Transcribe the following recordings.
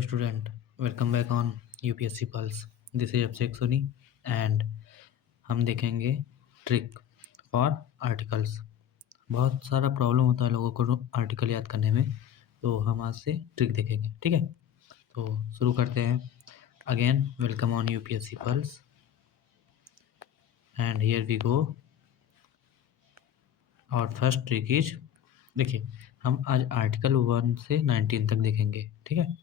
Hello student, welcome back on UPSC Pulse. This is Abhishek Soni and हम देखेंगे trick for articles. बहुत सारा problem होता है लोगों को आर्टिकल याद करने में, तो हम आज से ट्रिक देखेंगे। ठीक है, तो शुरू करते हैं। Again welcome on UPSC Pulse and here we go. और फर्स्ट ट्रिक इज, देखिए हम आज आर्टिकल 1 से 19 तक देखेंगे। ठीक है,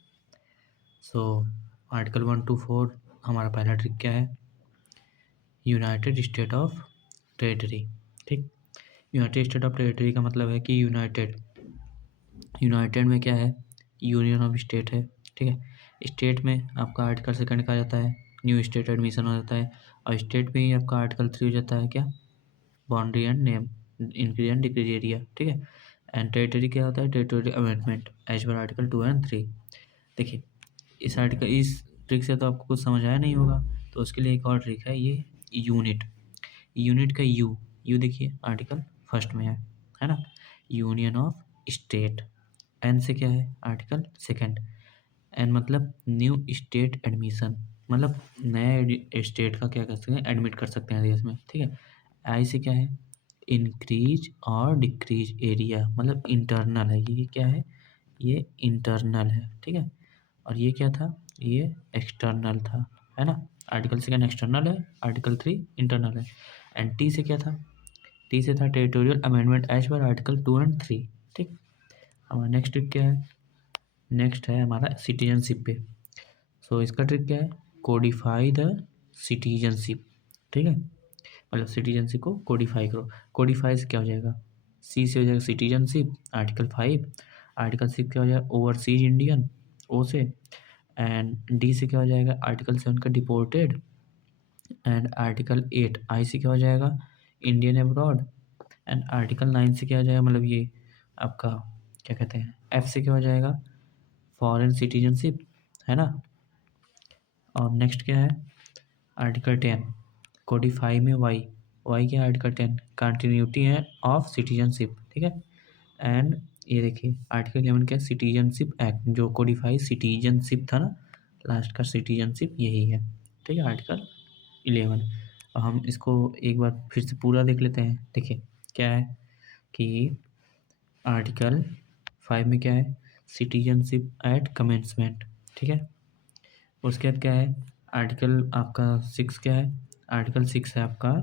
सो आर्टिकल 1 to 4 हमारा पहला ट्रिक क्या है? United state of territory. ठीक, यूनाइटेड स्टेट ऑफ टेरिटरी का मतलब है कि यूनाइटेड में क्या है? यूनियन ऑफ स्टेट है। ठीक है, स्टेट में आपका आर्टिकल सेकंड का जाता है न्यू स्टेट एडमिशन हो जाता है, और स्टेट में ही आपका आर्टिकल 3 हो जाता है क्या? Boundary and name, increase and decrease area. ठीक है, एंड टेरिटरी क्या होता है? Territorial amendment as per article 2 and 3। देखिए इस ट्रिक से तो आपको कुछ समझ आया नहीं होगा, तो उसके लिए एक और ट्रिक है, ये यूनिट का यू देखिए आर्टिकल फर्स्ट में है ना? Union of state. एन से क्या है? Article second. एन मतलब न्यू स्टेट एडमिशन, मतलब नया स्टेट का क्या कर सकते हैं? एडमिट कर सकते हैं देश में। ठीक है, आई से क्या है? इंक्रीज और डिक्रीज एरिया, मतलब इंटरनल है। ये क्या है? ये इंटरनल है। ठीक है, और ये क्या था? ये एक्सटर्नल था, है ना? आर्टिकल सेकंड एक्सटर्नल है, आर्टिकल 3 इंटरनल है। एंड टी से क्या था? टी से था territorial amendment as per article 2 and 3। ठीक, हमारा नेक्स्ट ट्रिक क्या है? नेक्स्ट है हमारा सिटीजनशिप पे। सो इसका ट्रिक क्या है? Codify the citizenship. ठीक है, मतलब सिटीजनशिप को कोडिफाई करो। कोडिफाई से क्या हो जाएगा? सी से हो जाएगा सिटीजनशिप, आर्टिकल 5। आर्टिकल 6 क्या हो जाएगा? ओवरसीज इंडियन, ओ से। एंड डी से क्या हो जाएगा? आर्टिकल 7 का डिपोर्टेड। एंड आर्टिकल 8 आई से क्या हो जाएगा? Indian abroad. एंड आर्टिकल 9 से क्या हो जाएगा? मतलब ये आपका क्या कहते हैं? एफ से क्या हो जाएगा? फॉरेन सिटीजनशिप, है ना? और नेक्स्ट क्या है? आर्टिकल 10 कोडिफाई में वाई क्या है? आर्टिकल 10 कंटिन्यूटी है ऑफ सिटीजनशिप। ठीक है, एंड ये देखिए आर्टिकल 11 क्या है? सिटीजनशिप एक्ट, जो कोडिफाई सिटीजनशिप था ना, लास्ट का सिटीजनशिप यही है। ठीक है, आर्टिकल 11। और हम इसको एक बार फिर से पूरा देख लेते हैं। देखिए क्या है कि आर्टिकल 5 में क्या है? Citizenship at commencement. ठीक है, उसके बाद क्या है? आर्टिकल आपका 6 क्या है? आर्टिकल 6 है आपका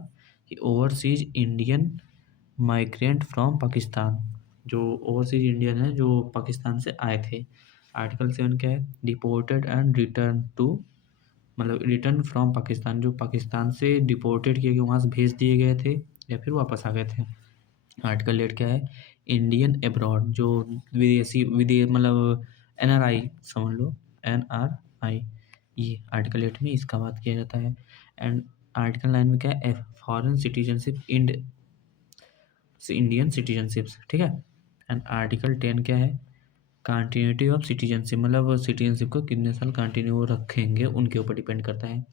कि overseas Indian migrant from Pakistan, जो ओवरसीज इंडियन है जो पाकिस्तान से आए थे। आर्टिकल 7 क्या है? डिपोर्टेड एंड रिटर्न टू, मतलब रिटर्न फ्रॉम पाकिस्तान, जो पाकिस्तान से डिपोर्टेड किए गए, वहाँ से भेज दिए गए थे या फिर वापस आ गए थे। आर्टिकल 8 क्या है? इंडियन अब्रॉड, जो विदेश मतलब NRI समझ लो, NRI, ये आर्टिकल 8 में इसका बात किया जाता है। एंड आर्टिकल 9 में क्या है? Foreign citizenship Indian citizenships. ठीक है, एंड आर्टिकल 10 क्या है? कंटिन्यूटी ऑफ सिटीजनशिप, मतलब सिटीजनशिप को कितने साल कंटिन्यू रखेंगे उनके ऊपर डिपेंड करता है।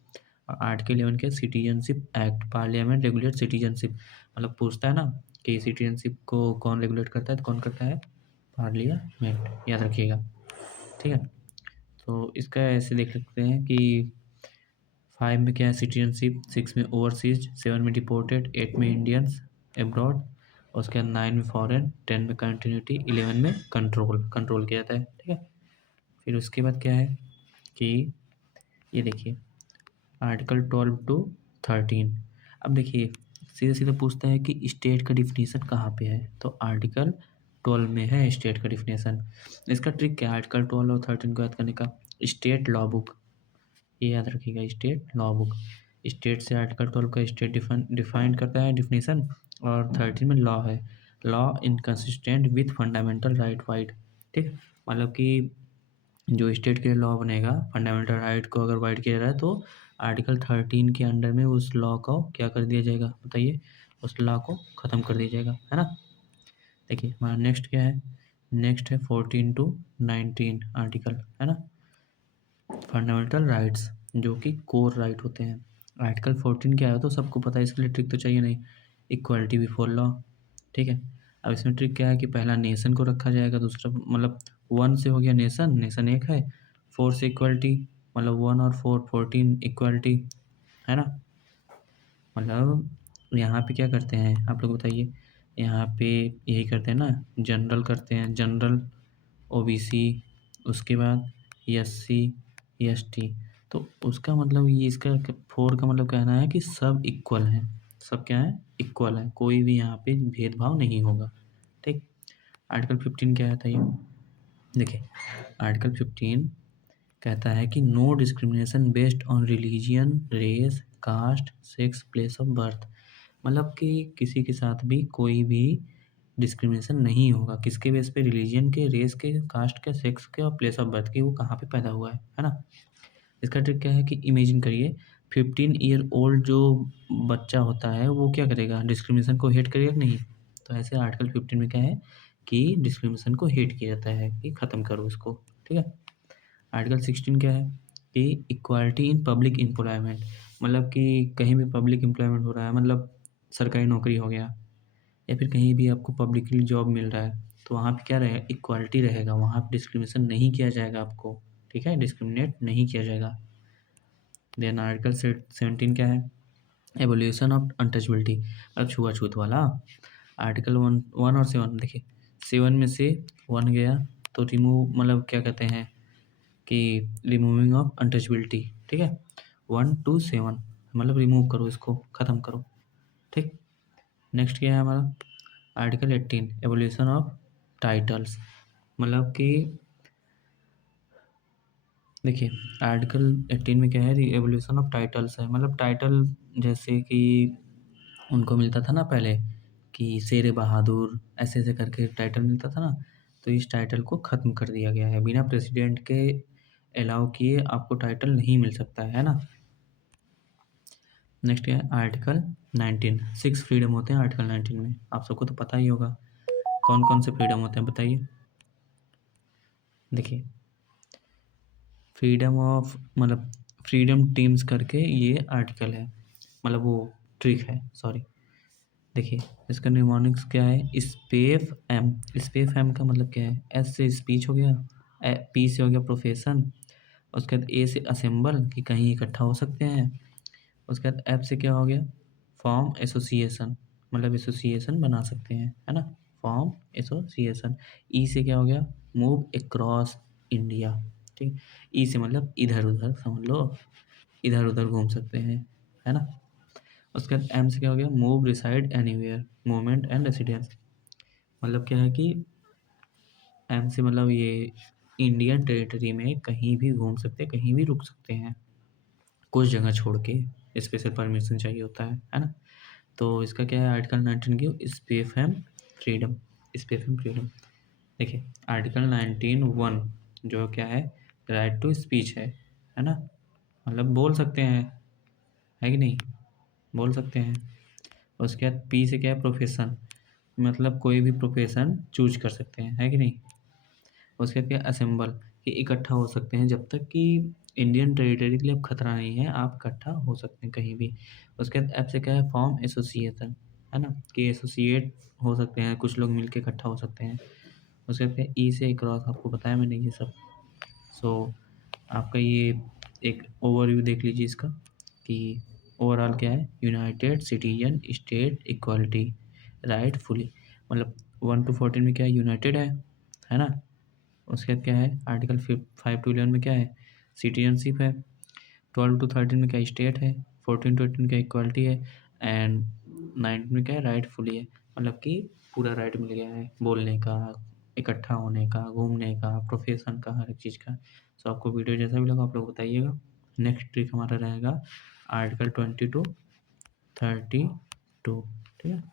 और आर्टिकल 11 क्या है? Citizenship act, parliament regulate citizenship, मतलब पूछता है ना कि सिटीजनशिप को कौन रेगुलेट करता है, तो कौन करता है? पार्लियामेंट, याद रखिएगा। ठीक है, तो इसका ऐसे देख सकते हैं कि 5 में क्या है? सिटीजनशिप, 6 में ओवरसीज, 7 में डिपोर्टेड, 8 में इंडियंस एब्रॉड, उसके बाद 9 में फॉरेन, 10 में कंटिन्यूटी, 11 में कंट्रोल किया जाता है। ठीक है, फिर उसके बाद क्या है कि ये देखिए आर्टिकल 12 to 13। अब देखिए सीधा सीधा पूछता है कि स्टेट का डिफिनीशन कहाँ पे है, तो आर्टिकल 12 में है स्टेट का डिफिनीशन। इसका ट्रिक क्या है? आर्टिकल 12 और 13 को याद करने का, स्टेट लॉ बुक, ये याद रखिएगा, स्टेट लॉ बुक। स्टेट से आर्टिकल 12 का स्टेट डिफाइन करता है डिफिनीशन, और 13 में लॉ है, law inconsistent with fundamental right wide. ठीक, मतलब कि जो स्टेट के लॉ बनेगा, फंडामेंटल राइट को अगर वाइड किया जा रहा है, तो आर्टिकल 13 के अंडर में उस लॉ को क्या कर दिया जाएगा? बताइए, उस लॉ को ख़त्म कर दिया जाएगा, है ना? देखिए हमारा नेक्स्ट क्या है? नेक्स्ट है 14 to 19 आर्टिकल, है ना? फंडामेंटल राइट्स, जो कि कोर राइट होते हैं। आर्टिकल 14 क्या है तो सबको पता है, इसके लिए ट्रिक तो चाहिए नहीं। Equality before law. ठीक है, अब इसमें ट्रिक क्या है कि पहला नेशन को रखा जाएगा, दूसरा मतलब 1 से हो गया नेशन, नेशन एक है, 4 से इक्वलिटी, मतलब 1 और 4 14 इक्वलिटी, है ना। मतलब यहाँ पे क्या करते हैं आप लोग बताइए, यहाँ पे यही करते हैं ना, जनरल करते हैं, जनरल ओबीसी, उसके बाद एससी एसटी। तो उसका मतलब ये इसका 4 का मतलब कहना है कि सब इक्वल हैं, सब क्या है, इक्वल है, कोई भी यहाँ पे भेदभाव नहीं होगा। ठीक। आर्टिकल 15 क्या कहता है ये देखिए, आर्टिकल 15 कहता है कि no discrimination based on religion, race, caste, sex, place of birth. मतलब कि किसी के साथ भी कोई भी डिस्क्रिमिनेशन नहीं होगा, किसके बेस पे, रिलीजन के, रेस के, कास्ट के, सेक्स के और प्लेस ऑफ बर्थ की, वो कहाँ पे पैदा हुआ है ना। इसका ट्रिक क्या है कि इमेजिन करिए 15 ईयर ओल्ड जो बच्चा होता है वो क्या करेगा, डिस्क्रिमिनेशन को हेट करेगा कि नहीं। तो ऐसे आर्टिकल 15 में क्या है कि डिस्क्रिमिनेशन को हेट किया जाता है कि ख़त्म करो इसको। ठीक है। आर्टिकल 16 क्या है कि इक्वालिटी इन पब्लिक एम्प्लॉयमेंट, मतलब कि कहीं भी पब्लिक एम्प्लॉयमेंट हो रहा है, मतलब सरकारी नौकरी हो गया या फिर कहीं भी आपको पब्लिकली जॉब मिल रहा है, तो वहाँ पे क्या रहेगा, इक्वालिटी रहेगा, वहाँ पे डिस्क्रिमिनेशन नहीं किया जाएगा आपको। ठीक है, डिस्क्रिमिनेट नहीं किया जाएगा। देन आर्टिकल 17 क्या है, एवोल्यूशन ऑफ अनटचबिलिटी, अब छुआछूत वाला। आर्टिकल 1 और 7 देखिए, 7 में से 1 गया तो रिमूव, मतलब क्या कहते हैं कि रिमूविंग ऑफ अनटचबिलिटी। ठीक है, 1 to 7 मतलब रिमूव करो, इसको ख़त्म करो। ठीक। नेक्स्ट क्या है हमारा, आर्टिकल 18 एवोल्यूशन ऑफ टाइटल्स, मतलब कि देखिए आर्टिकल 18 में क्या है, एवोल्यूशन ऑफ टाइटल्स है, मतलब टाइटल जैसे कि उनको मिलता था ना पहले कि शेर बहादुर, ऐसे ऐसे करके टाइटल मिलता था ना, तो इस टाइटल को ख़त्म कर दिया गया है, बिना प्रेसिडेंट के अलाउ किए आपको टाइटल नहीं मिल सकता है ना। नेक्स्ट है आर्टिकल 19, 6 फ्रीडम होते हैं आर्टिकल 19 में, आप सबको तो पता ही होगा कौन कौन से फ्रीडम होते हैं, बताइए। देखिए फ्रीडम ऑफ, मतलब फ्रीडम टीम्स करके ये आर्टिकल है, मतलब वो ट्रिक है, सॉरी। देखिए इसका निमोनिक्स क्या है, स्पेफ एम, स्पेफ एम का मतलब क्या है, एस से स्पीच हो गया, पी से हो गया प्रोफेशन, उसके बाद ए से असेंबल कि कहीं इकट्ठा हो सकते हैं, उसके बाद एफ से क्या हो गया, फॉर्म एसोसिएशन, मतलब एसोसिएशन बना सकते हैं, है ना, फॉर्म एसोसिएशन। ई से क्या हो गया, मूव अक्रॉस इंडिया। ठीक। ई से मतलब इधर उधर समझ लो, इधर उधर घूम सकते हैं, है ना। उसके बाद एम से क्या हो गया, move reside anywhere, movement and residence, मतलब क्या है कि एम से मतलब ये इंडियन टेरिटरी में कहीं भी घूम सकते हैं, कहीं भी रुक सकते हैं, कुछ जगह छोड़ के स्पेशल परमिशन चाहिए होता है ना। तो इसका क्या है आर्टिकल 19 की स्पेफम फ्रीडम, स्पेफम फ्रीडम। देखिए आर्टिकल 19(1) जो क्या है, राइट टू स्पीच है ना, मतलब बोल सकते हैं, है कि नहीं, बोल सकते हैं। उसके बाद पी से क्या है, प्रोफेशन, मतलब कोई भी प्रोफेशन चूज कर सकते हैं, है कि नहीं। उसके बाद क्या, असेंबल, कि इकट्ठा हो सकते हैं, जब तक कि इंडियन टेरिटरी के लिए अब खतरा नहीं है आप इकट्ठा हो सकते हैं कहीं भी। उसके बाद ऐप से क्या है, फॉर्म एसोसिएशन, है ना, कि एसोसिएट हो सकते हैं, कुछ लोग मिलके इकट्ठा हो सकते हैं। उसके बाद क्या, ई से क्रॉस, आपको बताया मैंने ये सब। सो आपका ये एक ओवरव्यू देख लीजिए इसका कि ओवरऑल क्या है, United citizen state equality right fully, मतलब 1 to 14 में क्या है, यूनाइटेड है ना। उसके बाद क्या है आर्टिकल 5 to 11 में क्या है, सिटीजनशिप है। 12 to 13 में क्या, स्टेट है। 14 to 18 क्या, इक्वालिटी है। एंड 19 में क्या है, राइट फुली है, मतलब कि पूरा राइट मिल गया है बोलने का, इकट्ठा होने का, घूमने का, प्रोफेशन का, हर एक चीज़ का। सो आपको वीडियो जैसा भी लगा आप लोग बताइएगा। नेक्स्ट ट्रिक हमारा रहेगा आर्टिकल 20 to 32। ठीक है।